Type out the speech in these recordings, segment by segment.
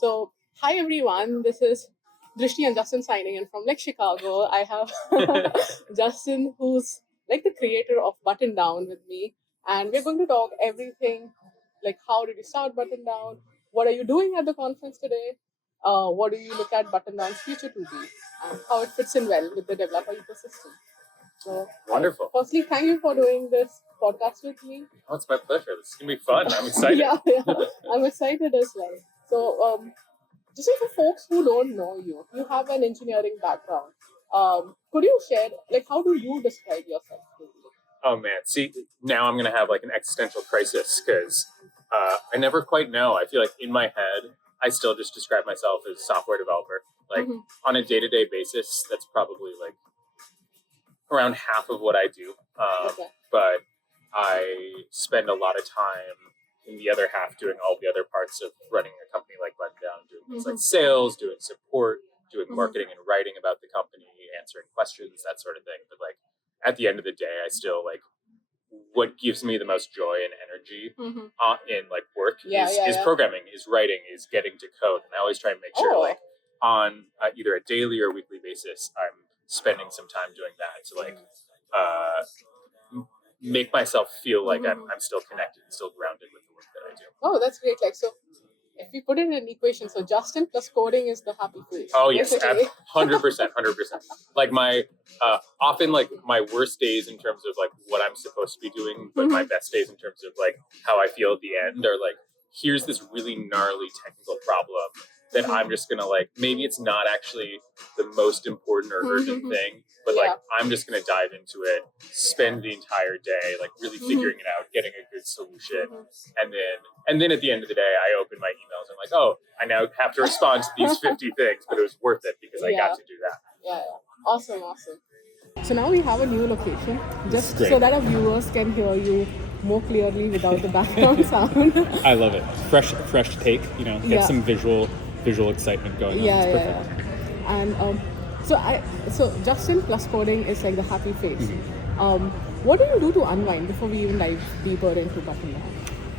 So, hi everyone, this is Drishti and Justin signing in from Chicago. I have Justin, who's the creator of Buttondown with me, and we're going to talk everything how did you start Buttondown? What are you doing at the conference today? What do you look at Buttondown's future to be? And how it fits in well with the developer ecosystem. So, wonderful. Firstly, thank you for doing this podcast with me. Oh, it's my pleasure. This is going to be fun. I'm excited. yeah, I'm excited as well. So, just for folks who don't know you, you have an engineering background. Could you share, how do you describe yourself? Oh, man. See, now I'm going to have an existential crisis because I never quite know. I feel like in my head, I still just describe myself as a software developer. On a day-to-day basis, that's probably around half of what I do. But I spend a lot of time in the other half doing all the other parts of running a company like Buttondown, doing things like sales, doing support, doing marketing and writing about the company, answering questions, that sort of thing. But at the end of the day, I still what gives me the most joy and energy in work is programming, is writing, is getting to code. And I always try and make sure on either a daily or weekly basis, I'm spending some time doing that to make myself feel like I'm still connected and still grounded with the work that I do. Oh, that's great. So if we put it in an equation, so Justin plus coding is the happy face. Oh yes, 100%. My often my worst days in terms of what I'm supposed to be doing, but my best days in terms of how I feel at the end are here's this really gnarly technical problem that I'm just gonna maybe it's not actually the most important or urgent thing, but I'm just gonna dive into it, spend the entire day really figuring it out, getting a good solution, and then at the end of the day I open my emails and I now have to respond to these 50 things, but it was worth it because I got to do that. Yeah. Awesome. So now we have a new location, just so that our viewers can hear you more clearly without the background sound. I love it. Fresh take, get some visual excitement going on. It's perfect. And so Justin plus coding is the happy face. What do you do to unwind before we even dive deeper into Buttondown?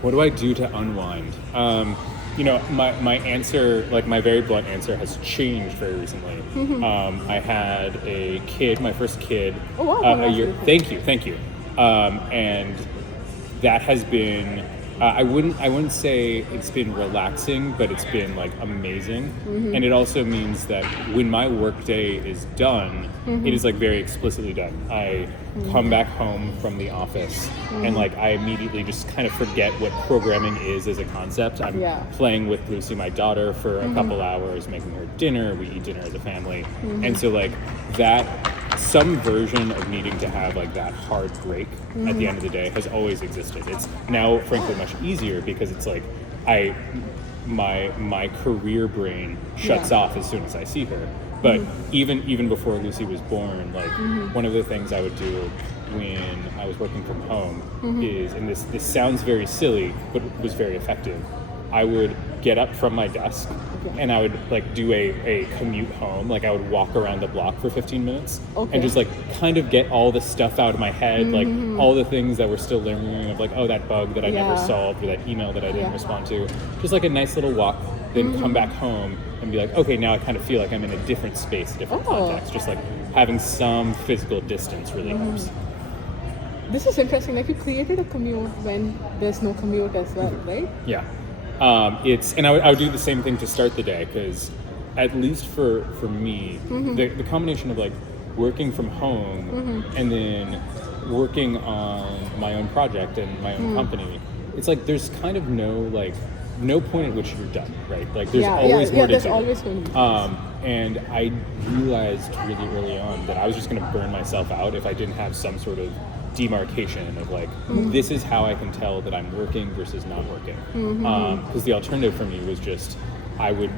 What do I do to unwind? My answer, my very blunt answer, has changed very recently. I had a kid, my first kid, a year. Thank you. And that has been. I wouldn't say it's been relaxing, but it's been amazing. And it also means that when my workday is done, it is very explicitly done. I come back home from the office and I immediately just kind of forget what programming is as a concept. I'm playing with Lucy, my daughter, for a couple hours, making her dinner. We eat dinner as a family. And so that some version of needing to have that hard break at the end of the day has always existed. It's now frankly much easier because it's my career brain shuts off as soon as I see her. But even before Lucy was born, one of the things I would do when I was working from home is, and this sounds very silly, but was very effective. I would get up from my desk and I would do a commute home. I would walk around the block for 15 minutes and just kind of get all the stuff out of my head, all the things that were still lingering of that bug that I never solved or that email that I didn't respond to. Just a nice little walk, then come back home and be okay, now I kind of feel like I'm in a different space, different context. Just having some physical distance really helps. This is interesting. You created a commute when there's no commute as well, right? Yeah. I would do the same thing to start the day because, at least for me, the combination of working from home and then working on my own project and my own company, it's there's kind of no point at which you're done, right? There's always more to do. Always going to be. And I realized really early on that I was just going to burn myself out if I didn't have some sort of demarcation of this is how I can tell that I'm working versus not working. Because the alternative for me was just I would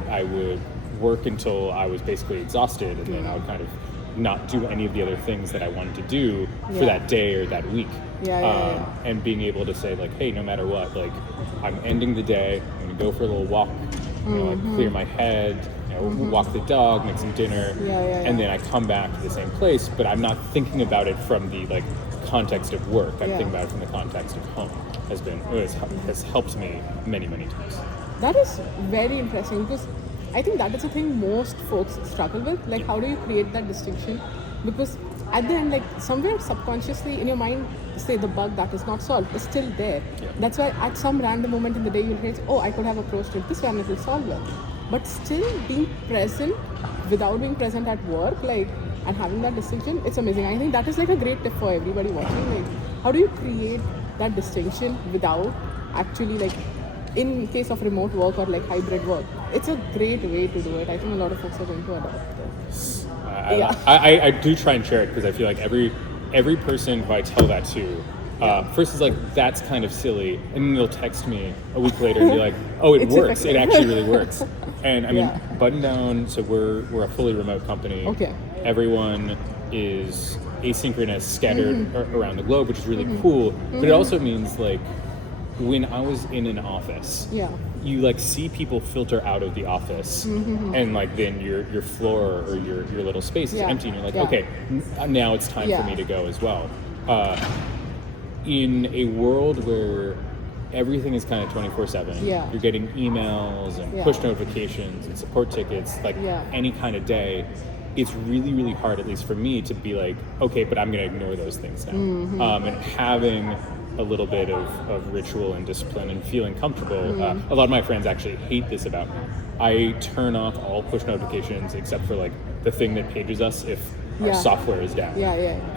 work until I was basically exhausted, and then I would kind of not do any of the other things that I wanted to do for that day or that week. And being able to say hey, no matter what, I'm ending the day, I'm gonna go for a little walk, clear my head, walk the dog, make some dinner, and then I come back to the same place, but I'm not thinking about it from the context of work. I'm thinking about it from the context of home. Has helped me many times. That is very interesting because I think that is a thing most folks struggle with. Like, how do you create that distinction? Because at the end, like somewhere subconsciously in your mind, say the bug that is not solved is still there. Yeah. That's why at some random moment in the day you'll realize, oh, I could have approached it this way and it will solve it. But still being present without being present at work, like, and having that distinction, it's amazing. I think that is like a great tip for everybody watching. Like, how do you create that distinction without actually, like, in case of remote work or like hybrid work, it's a great way to do it. I think a lot of folks are going to adopt this. I do try and share it because I feel like every person who I tell that to, first is like, that's kind of silly, and then they'll text me a week later and be like, oh, it works. Effective. It actually really works. And I mean, Buttondown, so we're a fully remote company. Okay. Everyone is asynchronous, scattered around the globe, which is really cool. But it also means like, when I was in an office, you like see people filter out of the office, and like then your floor or your little space is empty, and you're like, okay, now it's time for me to go as well. In a world where everything is kind of 24/7, you're getting emails and push notifications and support tickets like any kind of day. It's really, really hard, at least for me, to be like, okay, but I'm going to ignore those things now. And having a little bit of ritual and discipline and feeling comfortable. A lot of my friends actually hate this about me. I turn off all push notifications except for like the thing that pages us if our software is down.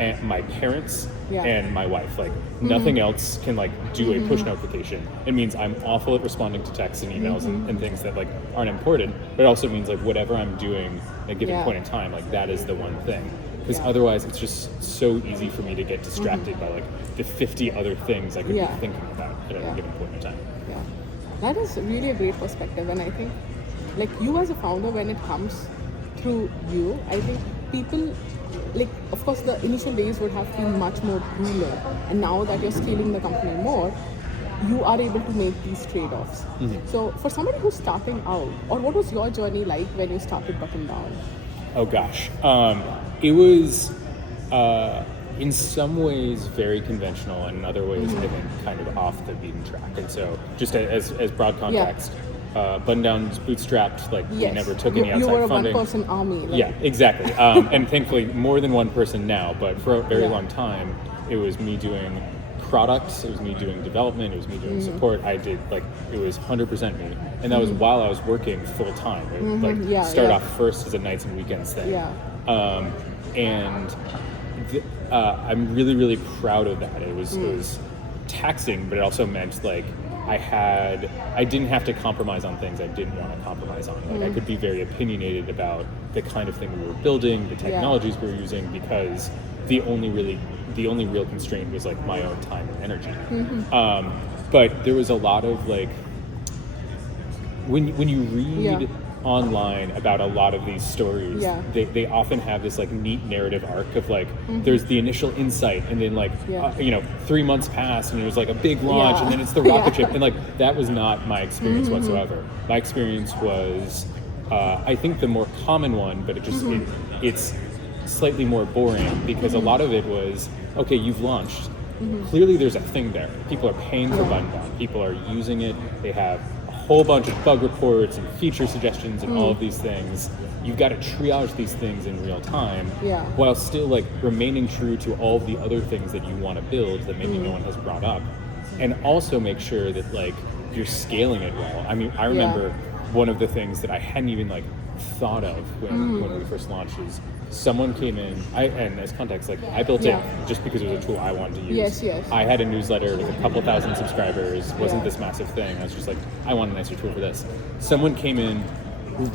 And my parents and my wife, like nothing else can like do a push notification. It means I'm awful at responding to texts and emails and things that like aren't important, but it also means like whatever I'm doing at a given point in time, like that is the one thing. Because otherwise it's just so easy for me to get distracted by like the 50 other things I could be thinking about at a given point in time. Yeah, that is really a great perspective. And I think like you as a founder, when it comes through you, I think people, like, of course the initial days would have been much more grueling, and now that you're scaling the company more, you are able to make these trade-offs. So for somebody who's starting out, or what was your journey like when you started Buttondown? Oh gosh, it was in some ways very conventional, and in other ways I think kind of off the beaten track. And so just as broad context, Buttondown's bootstrapped, like we never took any outside funding. You were a one-person army. Like. Yeah, exactly. And thankfully more than one person now, but for a very long time it was me doing products, it was me doing development, it was me doing support. I did like, it was 100% me, and that was while I was working full time. Right? Start off first as a nights and weekends thing. I'm really, really proud of that. It was taxing, but it also meant like I didn't have to compromise on things I didn't want to compromise on. Like I could be very opinionated about the kind of thing we were building, the technologies we were using, because the only real constraint was like my own time and energy. But there was a lot of like, when you read online about a lot of these stories, they often have this like neat narrative arc of like there's the initial insight, and then like 3 months pass and there's like a big launch, and then it's the rocket ship, and like that was not my experience whatsoever. My experience was I think the more common one, but it's slightly more boring, because a lot of it was, okay, you've launched, clearly there's a thing there, people are paying for Buttondown, people are using it, they have a whole bunch of bug reports and feature suggestions and all of these things. You've got to triage these things in real time, while still like remaining true to all of the other things that you want to build that maybe no one has brought up, and also make sure that like you're scaling it well. I mean, I remember one of the things that I hadn't even like thought of when we first launched is someone came in, and as context, like I built it just because it was a tool I wanted to use. I had a newsletter with a couple thousand subscribers, wasn't this massive thing. I was just like, I want a nicer tool for this. Someone came in,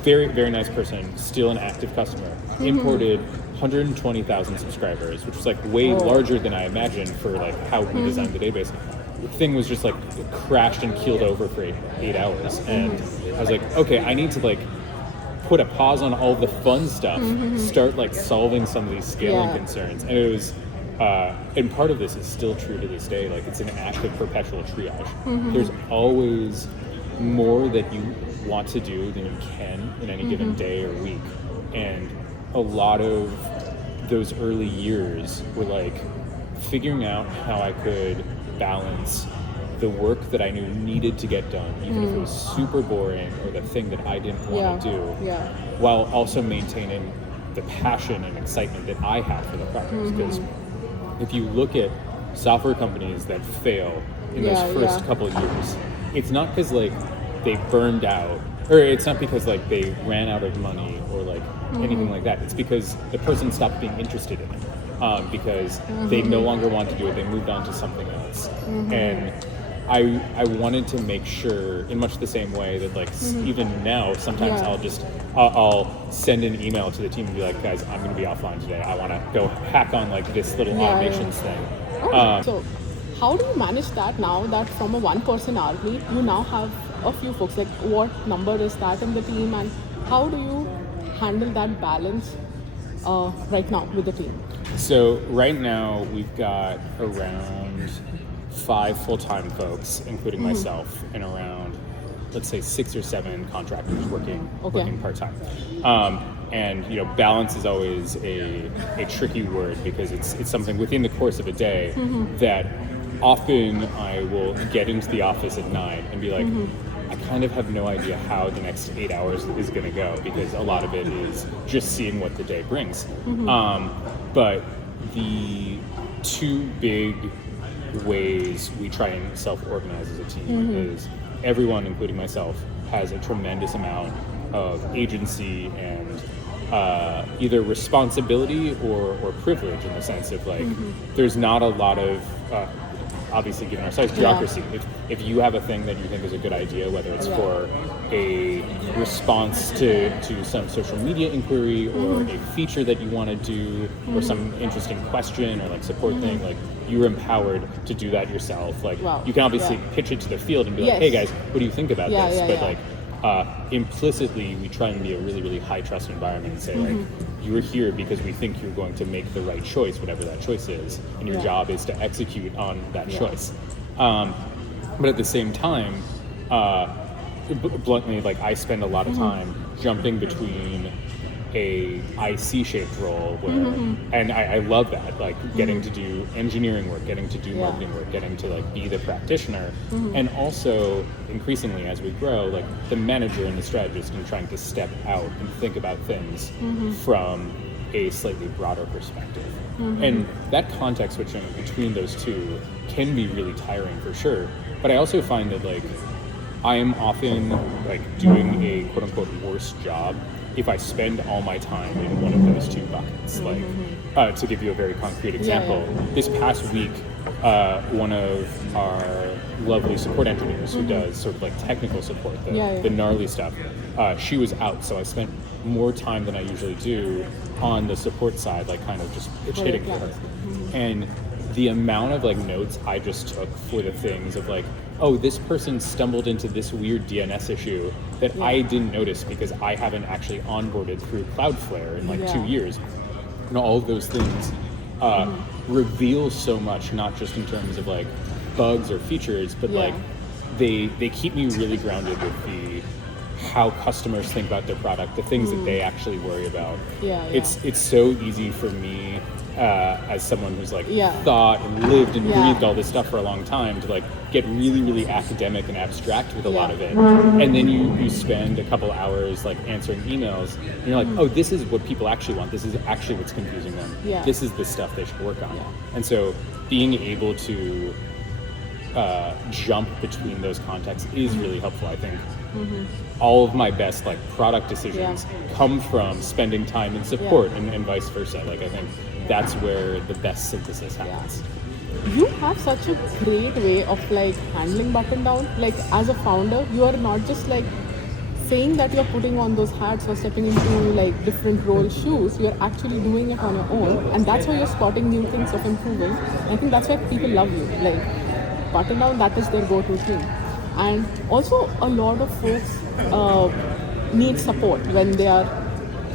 very, very nice person, still an active customer, imported 120,000 subscribers, which was like way larger than I imagined for like how we designed the database. The thing was just like crashed and keeled over for 8 hours, and I was like, okay, I need to like put a pause on all the fun stuff, start like solving some of these scaling concerns. And it was and part of this is still true to this day, like it's an active perpetual triage. There's always more that you want to do than you can in any given day or week, and a lot of those early years were like figuring out how I could balance the work that I knew needed to get done, even if it was super boring or the thing that I didn't want to do, while also maintaining the passion and excitement that I had for the product. Because if you look at software companies that fail in those first couple of years, it's not because like they burned out, or it's not because like they ran out of money or like anything like that. It's because the person stopped being interested in it, because they no longer want to do it. They moved on to something else. And I wanted to make sure, in much the same way that like even now, sometimes I'll send an email to the team and be like, guys, I'm going to be offline today. I want to go hack on like this little automations thing. So how do you manage that now that from a one-person army, you now have a few folks? Like what number is that in the team, and how do you handle that balance right now with the team? So right now we've got around 5 full-time folks, including myself, and around, let's say, 6 or 7 contractors working part-time. And you know, balance is always a tricky word, because it's something within the course of a day that often I will get into the office at 9 and be like, I kind of have no idea how the next 8 hours is going to go, because a lot of it is just seeing what the day brings. But the 2 big ways we try and self-organize as a team is everyone, including myself, has a tremendous amount of agency and either responsibility or privilege, in the sense of like there's not a lot of obviously, given our size, bureaucracy. If you have a thing that you think is a good idea, whether it's for a response to some social media inquiry or a feature that you want to do or some interesting question or like support thing, like you're empowered to do that yourself. Like you can obviously pitch it to the field and be like, hey guys, what do you think about this? But like implicitly, we try and be a really, really high trust environment and say like, you're here because we think you're going to make the right choice, whatever that choice is, and your job is to execute on that choice. But at the same time, bluntly, like I spend a lot of time jumping between a IC-shaped role where, and I love that, like getting to do engineering work, getting to do marketing work, getting to like be the practitioner, and also increasingly as we grow, like the manager and the strategist, and trying to step out and think about things from a slightly broader perspective. And that context switching between those two can be really tiring for sure, but I also find that like I am often like doing a quote unquote worse job if I spend all my time in one of those 2 buckets. Like, to give you a very concrete example, this past week, one of our lovely support engineers who does sort of like technical support, the gnarly stuff, she was out, so I spent more time than I usually do on the support side, like kind of just hitting for her. And the amount of like notes I just took for the things of like, oh, this person stumbled into this weird DNS issue that I didn't notice because I haven't actually onboarded through Cloudflare in like 2 years. And all of those things reveal so much, not just in terms of like bugs or features, but like they keep me really grounded with the how customers think about their product, the things that they actually worry about. It's so easy for me as someone who's like thought and lived and breathed all this stuff for a long time to like get really, really academic and abstract with a lot of it. And then you spend a couple hours like answering emails and you're like, oh, this is what people actually want. This is actually what's confusing them. This is the stuff they should work on. And so being able to jump between those contexts is really helpful, I think. All of my best like product decisions come from spending time in support and vice versa. Like I think that's where the best synthesis happens. You have such a great way of like handling Buttondown. Like as a founder, you are not just like saying that you're putting on those hats or stepping into like different role shoes. You're actually doing it on your own, and that's why you're spotting new things of improving. I think that's why people love you. Like Buttondown, that is their go-to thing. And also a lot of folks need support when they are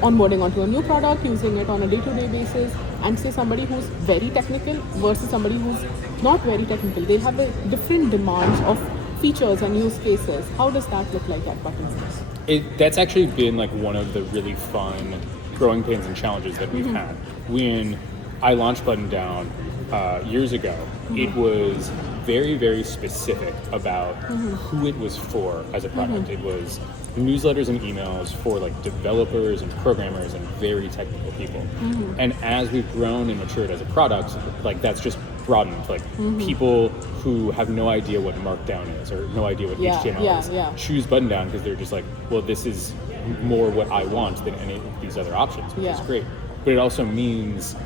onboarding onto a new product, using it on a day-to-day basis, and say somebody who's very technical versus somebody who's not very technical. They have a different demands of features and use cases. How does that look like at Buttondown? That's actually been like one of the really fun growing pains and challenges that we've had. When I launched Buttondown years ago, it was very, very specific about who it was for as a product. It was newsletters and emails for like developers and programmers and very technical people. And as we've grown and matured as a product, like that's just broadened. Like people who have no idea what Markdown is or no idea what HTML is choose Buttondown because they're just like, well, this is more what I want than any of these other options, which is great. But it also means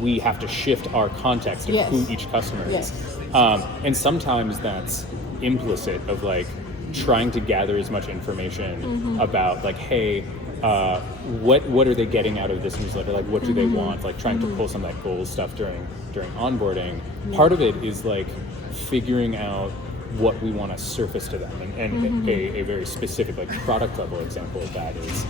we have to shift our context of who each customer is. And sometimes that's implicit of like trying to gather as much information about like, hey, what are they getting out of this newsletter? Like, what do they want? Like trying to pull some of that goals stuff during onboarding. Part of it is like figuring out what we want to surface to them. And a very specific like product level example of that is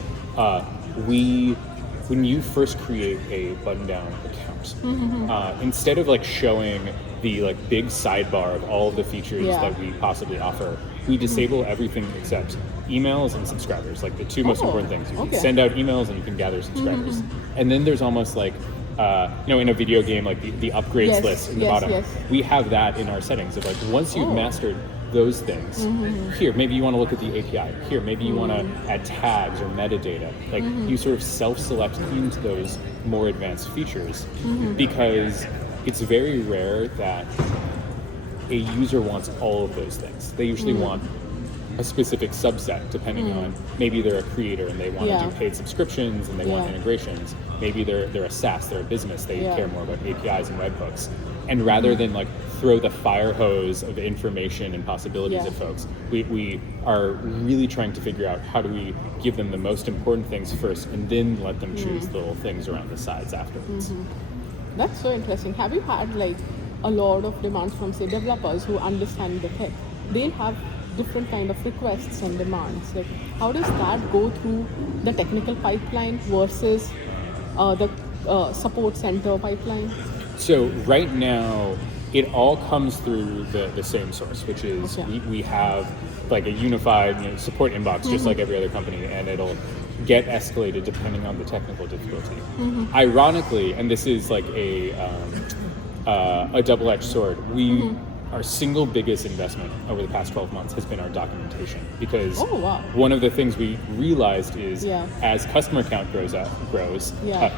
when you first create a Buttondown account, instead of like showing the like big sidebar of all of the features that we possibly offer, we disable everything except emails and subscribers, like the two most important things. You can send out emails and you can gather subscribers. And then there's almost like, in a video game, like the upgrades list in the bottom. We have that in our settings of like, once you've mastered those things, here, maybe you want to look at the API. Here, maybe you want to add tags or metadata. Like you sort of self-select into those more advanced features because it's very rare that a user wants all of those things. They usually want a specific subset depending on, maybe they're a creator and they want to do paid subscriptions and they want integrations. Maybe they're a SaaS, they're a business, they care more about APIs and webhooks. And rather than like throw the fire hose of information and possibilities at folks, we are really trying to figure out how do we give them the most important things first and then let them choose the little things around the sides afterwards. That's so interesting. Have you had like a lot of demands from say developers who understand the tech? They have different kind of requests and demands. Like how does that go through the technical pipeline versus the support center pipeline? So right now, it all comes through the same source, which is we have like a unified support inbox, just like every other company, and it'll get escalated depending on the technical difficulty. Ironically, and this is like a double-edged sword, our single biggest investment over the past 12 months has been our documentation, because one of the things we realized is as customer count grows,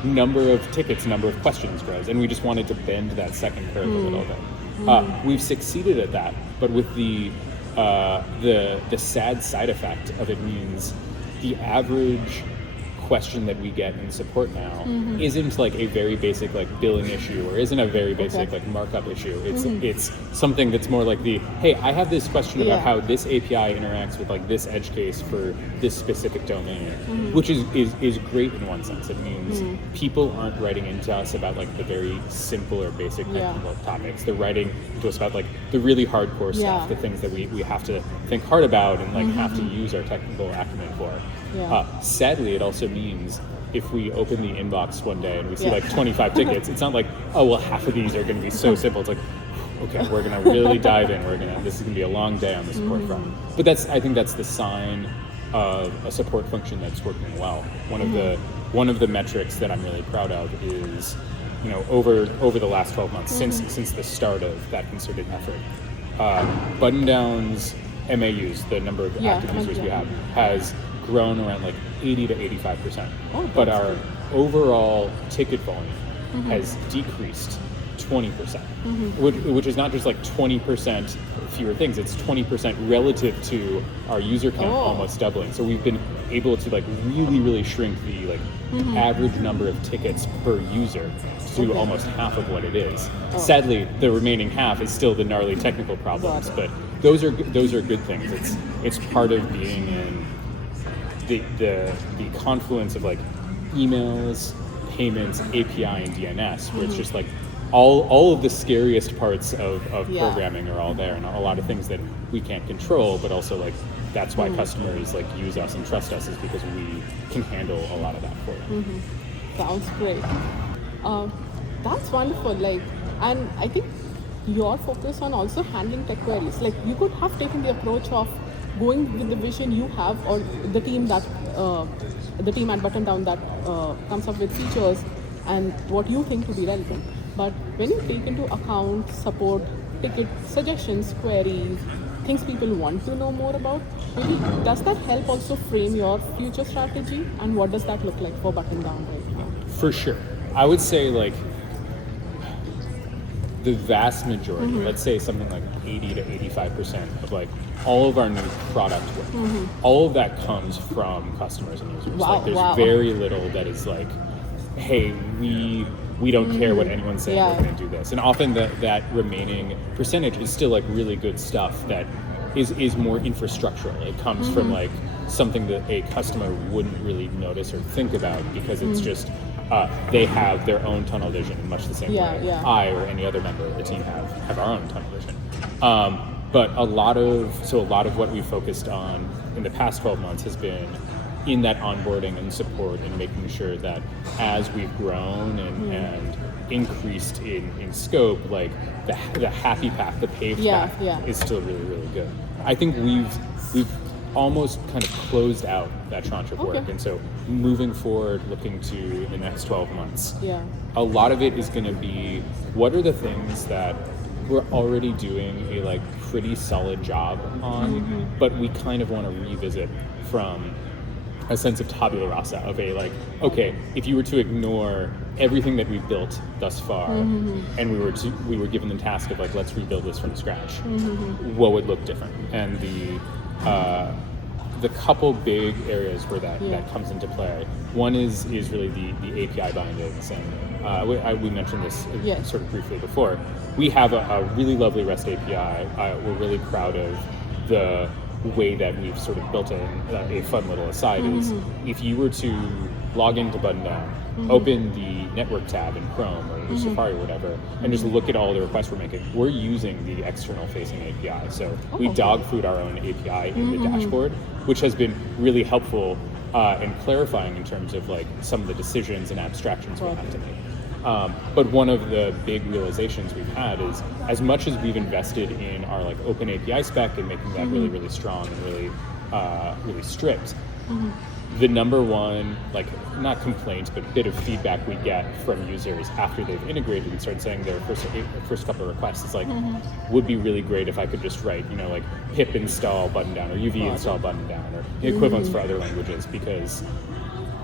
number of tickets, number of questions grows, and we just wanted to bend that second curve a little bit. We've succeeded at that, but with the sad side effect of it means the average question that we get in support now isn't like a very basic like billing issue or isn't a very basic like markup issue. It's something that's more like the, hey, I have this question about how this API interacts with like this edge case for this specific domain, which is great in one sense. It means people aren't writing into us about like the very simple or basic technical topics. They're writing to us about like the really hardcore stuff, the things that we have to think hard about and like have to use our technical acumen for. Sadly, it also means if we open the inbox one day and we see like 25 tickets, it's not like, oh, well, half of these are going to be so simple. It's like, okay, we're going to really dive in. This is going to be a long day on the support front. But I think that's the sign of a support function that's working well. One of the metrics that I'm really proud of is, over the last 12 months, since the start of that concerted effort, Buttondown's MAUs, the number of active users we have, has grown around like 80 to 85%. But our overall ticket volume has decreased 20%, which is not just like 20% fewer things, it's 20% relative to our user count almost doubling. So we've been able to like really, really shrink the like average number of tickets per user to almost half of what it is. Sadly, the remaining half is still the gnarly technical problems, but those are good things. It's part of being in the confluence of like emails, payments, API, and DNS, where it's just like all of the scariest parts of programming are all there, and a lot of things that we can't control, but also like that's why customers like use us and trust us, is because we can handle a lot of that for them. Sounds great. That's wonderful. Like, and I think your focus on also handling tech queries. Like, you could have taken the approach of going with the vision you have, or the team at Buttondown that comes up with features and what you think to be relevant. But when you take into account support ticket suggestions, queries, things people want to know more about. Maybe does that help also frame your future strategy, and what does that look like for Buttondown right now? For sure. I would say like the vast majority, let's say something like 80 to 85% of like all of our new product work, all of that comes from customers and users. Wow, Like there's wow. very little that is like, hey, we don't care what anyone's saying, Yeah. we're going to do this. And often that remaining percentage is still like really good stuff that is more infrastructural. It comes from like something that a customer wouldn't really notice or think about because it's just they have their own tunnel vision in much the same way Yeah. I or any other member of the team have our own tunnel vision. But a lot of what we focused on in the past 12 months has been in that onboarding and support and making sure that as we've grown and increased in scope, like the happy path, the paved path is still really, really good. I think we've almost kind of closed out that tranche of work. And so moving forward, looking to the next 12 months, a lot of it is going to be what are the things that we're already doing a like pretty solid job on, but we kind of want to revisit from a sense of tabula rasa of a like, okay, if you were to ignore everything that we've built thus far and we were given the task of like, let's rebuild this from scratch, what would look different? And the couple big areas where that comes into play, one is really the API bindings, and we mentioned this sort of briefly before. We have a really lovely REST API. We're really proud of the way that we've sort of built in a fun little aside is if you were to log into Buttondown, open the network tab in Chrome or Safari or whatever, and just look at all the requests we're making, we're using the external facing API. So we dog food our own API in the dashboard, which has been really helpful and clarifying in terms of like some of the decisions and abstractions we have to make. But one of the big realizations we've had is as much as we've invested in our like open API spec and making that really, really strong and really strict, the number one, like not complaint, but bit of feedback we get from users after they've integrated and started saying their first couple of requests is like, would be really great if I could just write, like pip install Buttondown or UV install Buttondown or the equivalents for other languages, because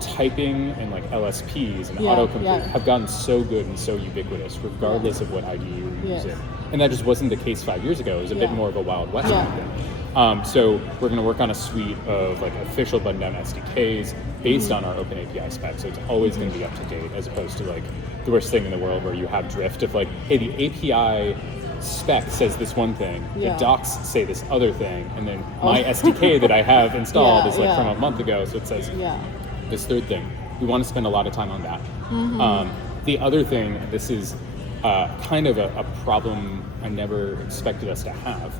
typing and like LSPs and autocomplete have gotten so good and so ubiquitous regardless of what IDE you're using. And that just wasn't the case 5 years ago. It was a bit more of a Wild West back then. So we're going to work on a suite of like official Buttondown SDKs based on our open API spec. So it's always going to be up to date, as opposed to like the worst thing in the world where you have drift of like, hey, the API spec says this one thing, the docs say this other thing, and then my SDK that I have installed is like from a month ago, so it says this third thing. We want to spend a lot of time on that. The other thing, this is kind of a problem I never expected us to have,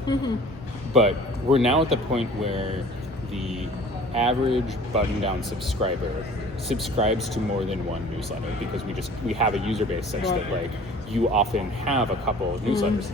but we're now at the point where the average Buttondown subscriber subscribes to more than one newsletter, because we have a user base such that like you often have a couple of newsletters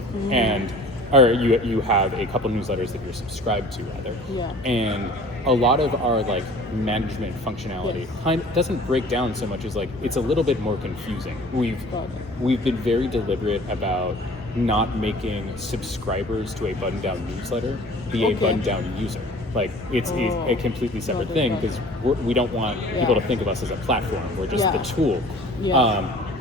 or you have a couple newsletters that you're subscribed to rather. And a lot of our like management functionality kind of doesn't break down so much as like it's a little bit more confusing. We've been very deliberate about not making subscribers to a Buttondown newsletter be a Buttondown user. Like it's a completely separate thing, because we don't want people to think of us as a platform. We're just the tool.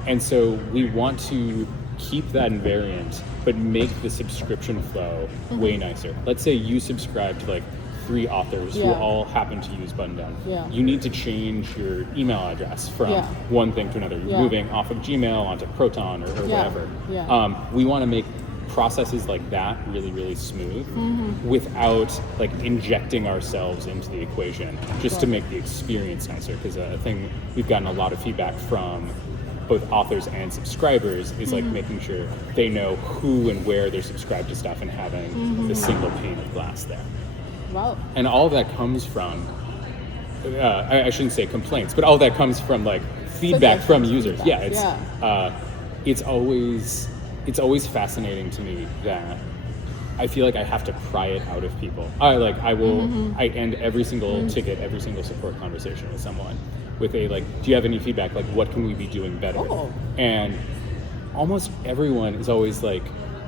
And so we want to keep that invariant, but make the subscription flow way nicer. Let's say you subscribe to like 3 authors who all happen to use Buttondown. You need to change your email address from one thing to another. You're moving off of Gmail onto Proton or whatever. We want to make processes like that really, really smooth without like injecting ourselves into the equation, just to make the experience nicer. Because a thing we've gotten a lot of feedback from both authors and subscribers is like making sure they know who and where they're subscribed to stuff and having the single pane of glass there. Wow. And all of that comes from, I shouldn't say complaints, but all that comes from like feedback from users. It's always fascinating to me that I feel like I have to pry it out of people. I end every single ticket, every single support conversation with someone with a like, do you have any feedback? Like, what can we be doing better? And almost everyone is always like,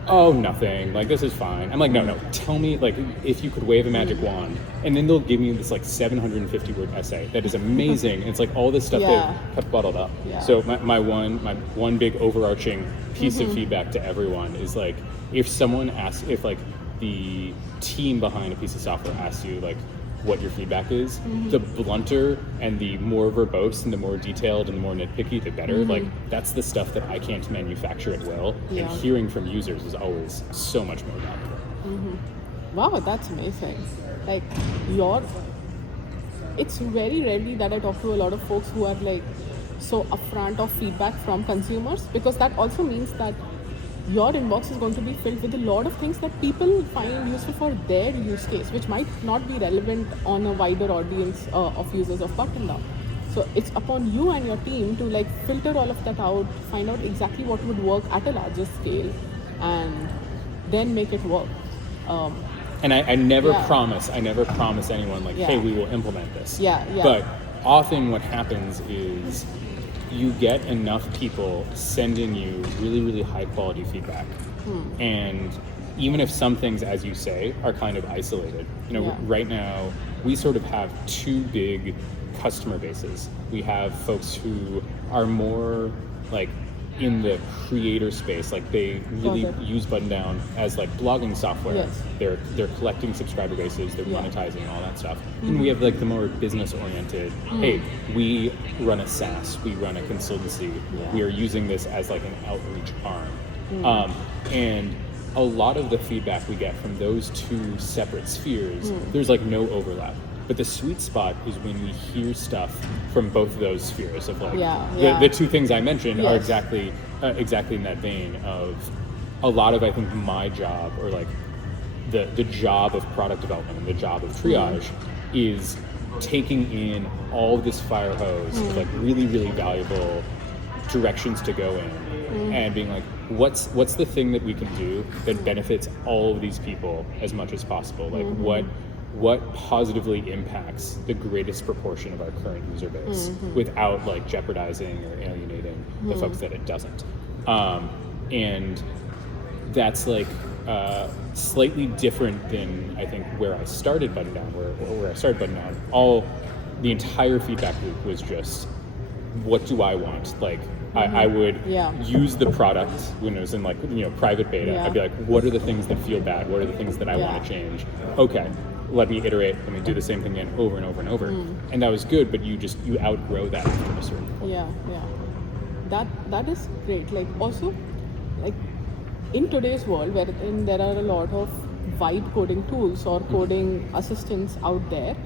oh, nothing, like, this is fine. I'm like, no, tell me, like, if you could wave a magic wand, and then they'll give me this, like, 750 word essay that is amazing. It's like all this stuff they've kept bottled up. Yeah. So my one big overarching piece of feedback to everyone is, like, if someone asks, if, like, the team behind a piece of software asks you, like, what your feedback is, the blunter and the more verbose and the more detailed and the more nitpicky, the better. Like, that's the stuff that I can't manufacture at will. And hearing from users is always so much more valuable. Wow, that's amazing. Like, it's very rarely that I talk to a lot of folks who are like so upfront of feedback from consumers, because that also means that your inbox is going to be filled with a lot of things that people find useful for their use case, which might not be relevant on a wider audience of users of Buttondown. So it's upon you and your team to like filter all of that out, find out exactly what would work at a larger scale, and then make it work. And I never promise anyone, like, hey, we will implement this. But often what happens is you get enough people sending you really, really high quality feedback. And even if some things, as you say, are kind of isolated, right now we sort of have two big customer bases. We have folks who are more like in the creator space, like they really use Buttondown as like blogging software. They're collecting subscriber bases, they're monetizing all that stuff. And we have like the more business oriented, hey, we run a SaaS, we run a consultancy, we are using this as like an outreach arm. And a lot of the feedback we get from those two separate spheres, there's like no overlap. But the sweet spot is when we hear stuff from both of those spheres of like the two things I mentioned are exactly in that vein of a lot of, I think, my job, or like the job of product development and the job of triage is taking in all this fire hose of like really, really valuable directions to go in and being like, what's the thing that we can do that benefits all of these people as much as possible? Like what positively impacts the greatest proportion of our current user base without like jeopardizing or alienating the folks that it doesn't. And that's like slightly different than I think where I started Buttondown, where I started Buttondown. The entire feedback loop was just, what do I want? Like, I would use the product when it was in like, private beta. I'd be like, what are the things that feel bad? What are the things that I want to change? Okay, let me iterate, let me do the same thing again over and over and over. And that was good, but you outgrow that after a certain point. That is great. Like, also, like, in today's world wherein there are a lot of vibe coding tools or coding assistants out there,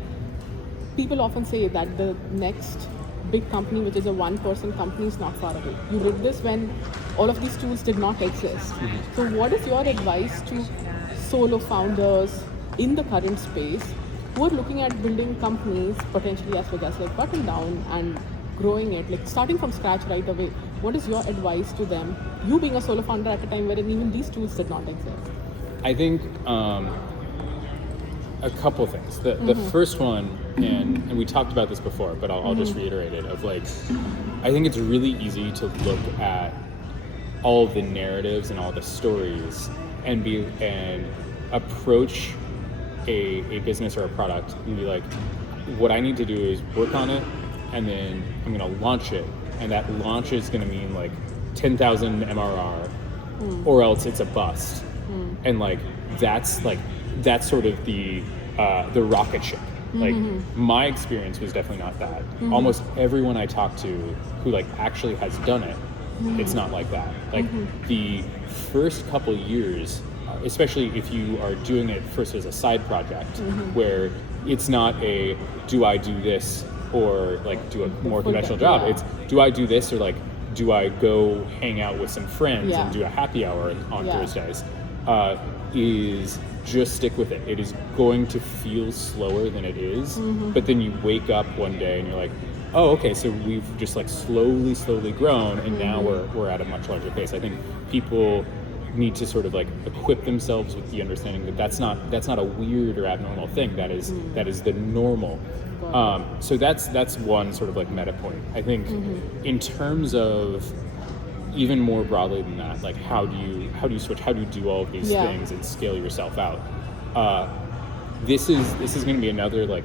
people often say that the next big company, which is a one-person company, is not far away. You did this when all of these tools did not exist. So what is your advice to solo founders in the current space who are looking at building companies potentially as big as like Buttondown and growing it, like starting from scratch right away? What is your advice to them, you being a solo founder at a time wherein even these tools did not exist? I think a couple things. The first one, and we talked about this before, but I'll just reiterate it, of like, I think it's really easy to look at all the narratives and all the stories and approach a business or a product and be like, what I need to do is work on it, and then I'm going to launch it, and that launch is going to mean like 10,000 MRR, or else it's a bust. And like that's sort of the rocket ship. Like, my experience was definitely not that. Almost everyone I talk to who like actually has done it, it's not like that. Like, the first couple years, especially if you are doing it first as a side project, where it's not a do I do this or like do a more conventional job. It's do I do this, or like do I go hang out with some friends and do a happy hour on Thursdays? Is just stick with it. It is going to feel slower than it is, but then you wake up one day and you're like, oh, okay, so we've just like slowly grown, and now we're at a much larger pace. I think people need to sort of like equip themselves with the understanding that that's not a weird or abnormal thing. That is the normal. So that's one sort of like meta point. I think in terms of even more broadly than that, like how do you switch? How do you do all of these things and scale yourself out? This is going to be another like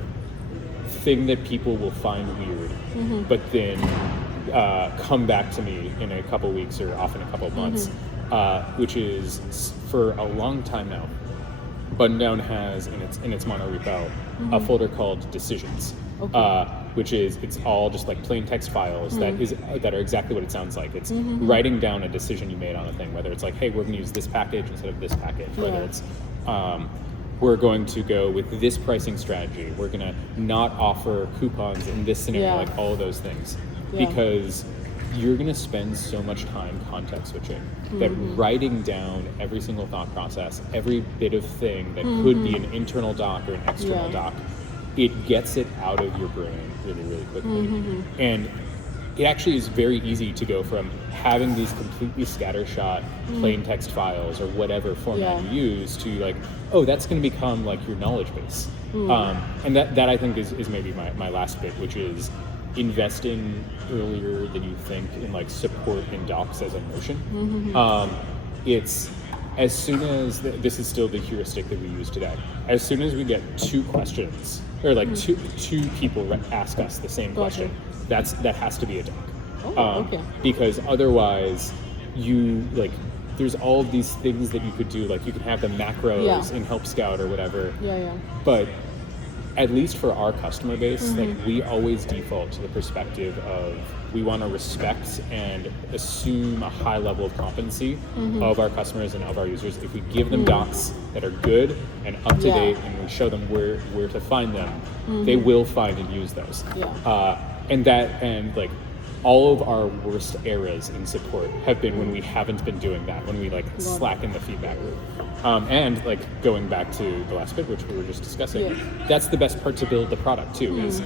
thing that people will find weird, but then come back to me in a couple weeks or often a couple of months, which is for a long time now. Buttondown has in its mono repo a folder called decisions, which is it's all just like plain text files that are exactly what it sounds like. It's writing down a decision you made on a thing, whether it's like, hey, we're going to use this package instead of this package, whether it's we're going to go with this pricing strategy, we're going to not offer coupons in this scenario, like all of those things, because you're going to spend so much time context switching that writing down every single thought process, every bit of thing that could be an internal doc or an external doc, it gets it out of your brain really, really quickly. And it actually is very easy to go from having these completely scattershot plain text files or whatever format you use to like, oh, that's going to become like your knowledge base. And that I think is maybe my last bit, which is investing earlier than you think in like support in docs as a motion. It's as soon as this is still the heuristic that we use today. As soon as we get two questions or like two people ask us the same question, that has to be a doc. Because otherwise you like there's all of these things that you could do, like you can have the macros in Help Scout or whatever. But at least for our customer base, like we always default to the perspective of we want to respect and assume a high level of competency of our customers and of our users. If we give them docs that are good and up to date and we show them where to find them, they will find and use those. And like all of our worst eras in support have been when we haven't been doing that, when we like slacken the feedback loop. And like going back to the last bit, which we were just discussing, that's the best part to build the product too, is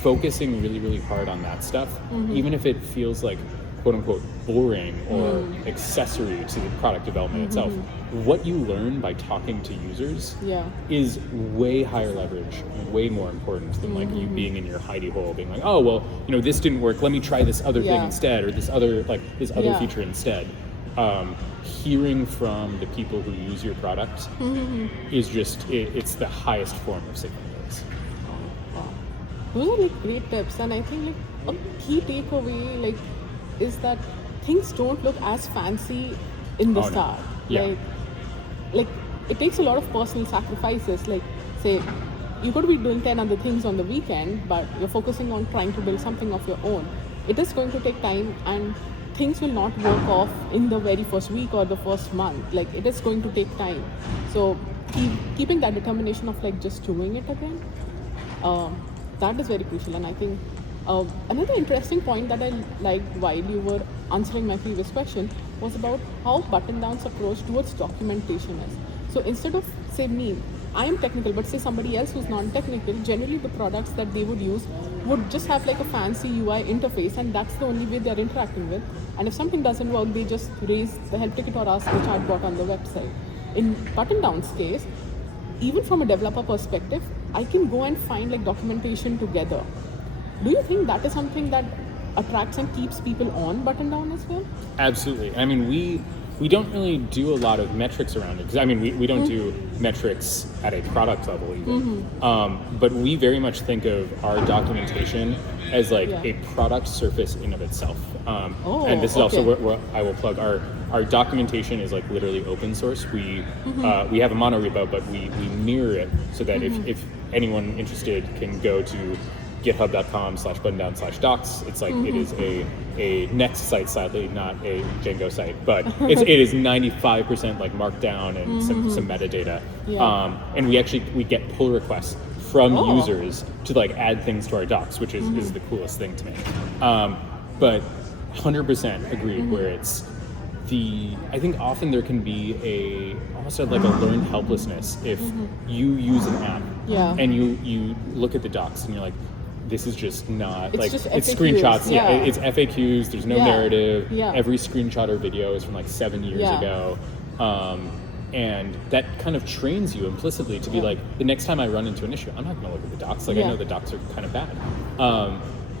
focusing really, really hard on that stuff, even if it feels like quote unquote boring or accessory to the product development itself. What you learn by talking to users is way higher leverage, way more important than like you being in your hidey hole, being like, oh well, you know, this didn't work, let me try this other thing instead, or this other feature instead. Hearing from the people who use your product is just it's the highest form of signal. Those are like great tips, and I think like a key takeaway like is that things don't look as fancy in the start. Like it takes a lot of personal sacrifices. Like say you could be doing 10 other things on the weekend, but you're focusing on trying to build something of your own. It is going to take time, and things will not work off in the very first week or the first month. Like it is going to take time. So keeping that determination of like just doing it again, that is very crucial. And I think another interesting point that I liked while you were answering my previous question was about how Buttondown's approach towards documentation is. So instead of say me, I am technical, but say somebody else who's non-technical, generally the products that they would use would just have like a fancy UI interface, and that's the only way they're interacting with. And if something doesn't work, they just raise the help ticket or ask the chatbot on the website. In Buttondown's case, even from a developer perspective, I can go and find like documentation together. Do you think that is something that attracts and keeps people on Buttondown as well? Absolutely. I mean, we don't really do a lot of metrics around it, because I mean we don't do metrics at a product level even. But we very much think of our documentation as like a product surface in of itself. And this is also where I will plug our documentation is like literally open source. We have a mono repo, but we mirror it so that if anyone interested can go to github.com/buttondown/docs. It's like it is a Next site, sadly, not a Django site, but it is 95% like markdown and some metadata. And we get pull requests from users to like add things to our docs, which is the coolest thing to me. But 100% agreed where it's I think often there can be almost like a learned helplessness if you use an app and you look at the docs and you're like, this is just not it's screenshots. It's FAQs. There's no narrative. Every screenshot or video is from like 7 years ago. And that kind of trains you implicitly to be like, the next time I run into an issue, I'm not going to look at the docs. Like I know the docs are kind of bad.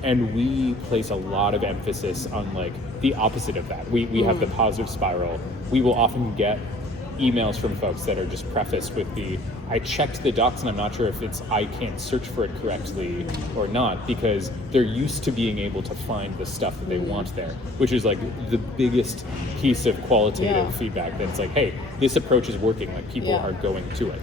and we place a lot of emphasis on like the opposite of that. We have the positive spiral. We will often get emails from folks that are just prefaced with I checked the docs and I'm not sure if I can't search for it correctly or not, because they're used to being able to find the stuff that they want there, which is like the biggest piece of qualitative feedback that's like, hey, this approach is working, like people are going to it.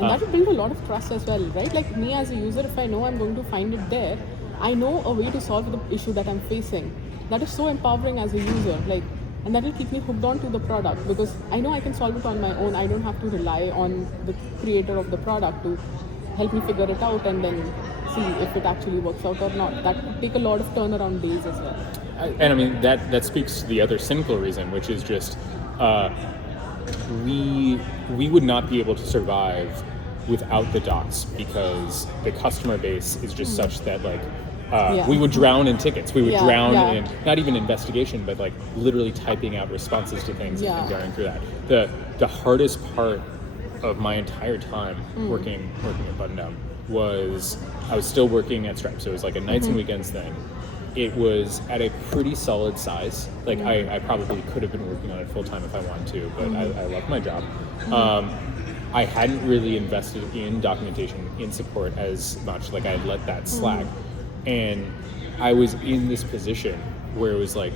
And that will build a lot of trust as well, right? Like me as a user, if I know I'm going to find it there, I know a way to solve the issue that I'm facing. That is so empowering as a user, like, and that will keep me hooked on to the product, because I know I can solve it on my own. I don't have to rely on the creator of the product to help me figure it out and then see if it actually works out or not. That could take a lot of turnaround days as well. And I mean, that speaks to the other cynical reason, which is just we would not be able to survive without the docs, because the customer base is just such that like we would drown in tickets. We would drown in not even investigation, but like literally typing out responses to things and going through that. The hardest part of my entire time working at Buttondown was I was still working at Stripe, so it was like a nights and weekends thing. It was at a pretty solid size. Like I probably could have been working on it full time if I wanted to, but I loved my job. I hadn't really invested in documentation, in support as much. Like I had let that slack. And I was in this position where it was like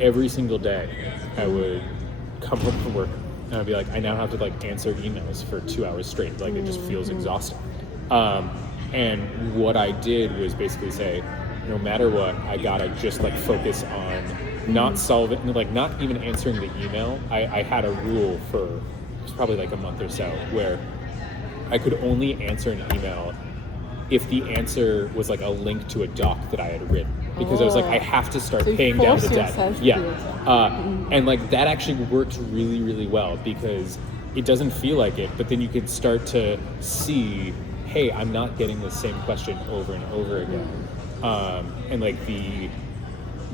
every single day I would come home from work and I'd be like, I now have to like answer emails for 2 hours straight. Like it just feels exhausting. And what I did was basically say, no matter what, I gotta just like focus on not solving, like not even answering the email. I had a rule for it was probably like a month or so where I could only answer an email if the answer was like a link to a doc that I had written, because I was like, I have to start paying down the debt. And like that actually worked really, really well, because it doesn't feel like it, but then you can start to see, hey, I'm not getting the same question over and over again. And like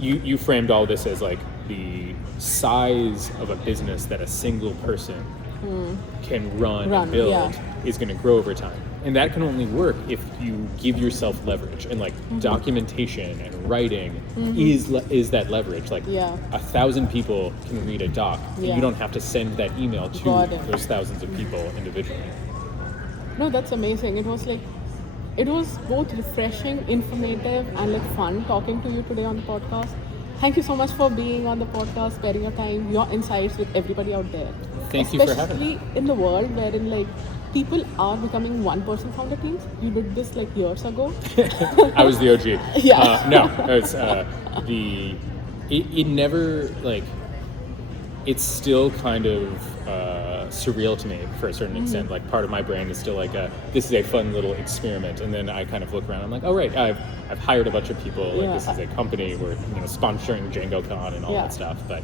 you framed all this as like the size of a business that a single person can run and build is going to grow over time. And that can only work if you give yourself leverage, and like documentation and writing is that leverage. Like 1,000 people can read a doc, and you don't have to send that email to those thousands of people individually. No, that's amazing. It was both refreshing, informative, and like fun talking to you today on the podcast. Thank you so much for being on the podcast, sparing your time, your insights with everybody out there. Thank you for having me. Especially in the world wherein like people are becoming one-person founder teams. You did this like years ago. I was the OG. No, it's it never like. It's still kind of surreal to me for a certain extent. Like part of my brain is still like, this is a fun little experiment, and then I kind of look around. I'm like, oh right, I've hired a bunch of people. Like this is a company. We're sponsoring DjangoCon and all that stuff. But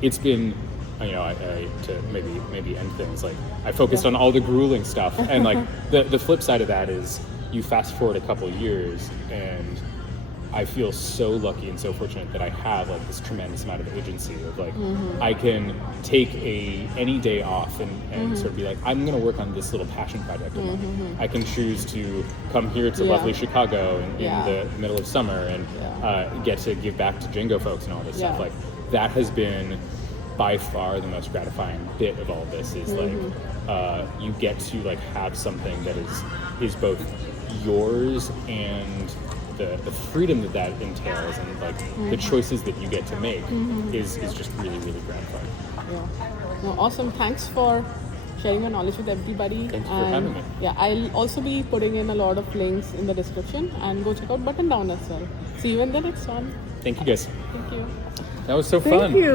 it's been, to maybe end things. Like I focused on all the grueling stuff, and like the flip side of that is you fast forward a couple years and I feel so lucky and so fortunate that I have like this tremendous amount of agency of like I can take any day off and sort of be like, I'm gonna work on this little passion project of mine. I can choose to come here to lovely Chicago in the middle of summer and get to give back to Django folks and all this stuff. Like that has been by far the most gratifying bit of all of this is like you get to like have something that is both yours and the freedom that entails and like the choices that you get to make is just really, really gratifying. No, awesome. Thanks for sharing your knowledge with everybody. Thanks for having me. Yeah, I'll also be putting in a lot of links in the description, and go check out Buttondown as well. See you in the next one. Thank you guys. Thank you. That was so fun. Thank you.